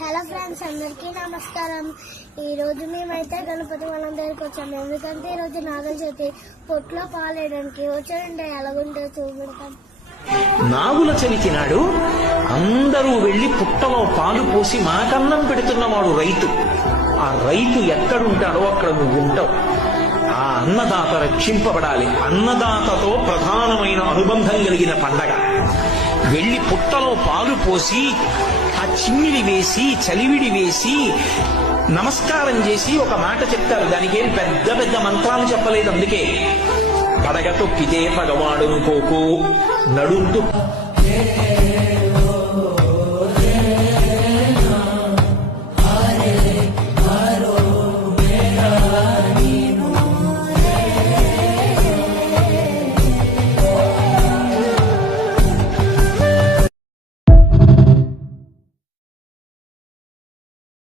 Hello friends, అందరికీ నమస్కారం. ఈరోజు మేమైతే గణపతి వనం దగ్గరికి వచ్చాము. ఎందుకంటే ఈరోజు నాగల చవితి. పొట్లో పాలేయడానికి వచ్చాడండి. ఎలాగుంటుందో చూపెడతాం. నాగుల చవితి నాడు అందరూ వెళ్లి పుట్టలో పాలు పోసి మాకన్నం పెడుతున్నవాడు రైతు. ఆ రైతు ఎక్కడుంటాడో అక్కడ నువ్వు ఉంటావు. ఆ అన్నదాత రక్షింపబడాలి. అన్నదాతతో ప్రధానమైన అనుబంధం కలిగిన పండగ. వెళ్లి పుట్టలో పాలు పోసి ఆ చిమ్మిడి వేసి చలివిడి వేసి నమస్కారం చేసి ఒక మాట చెప్తారు. దానికేం పెద్ద పెద్ద మంత్రాలు చెప్పలేదు. అందుకే పడగ తొక్కితే పగవాడు కోకు నడుంటూ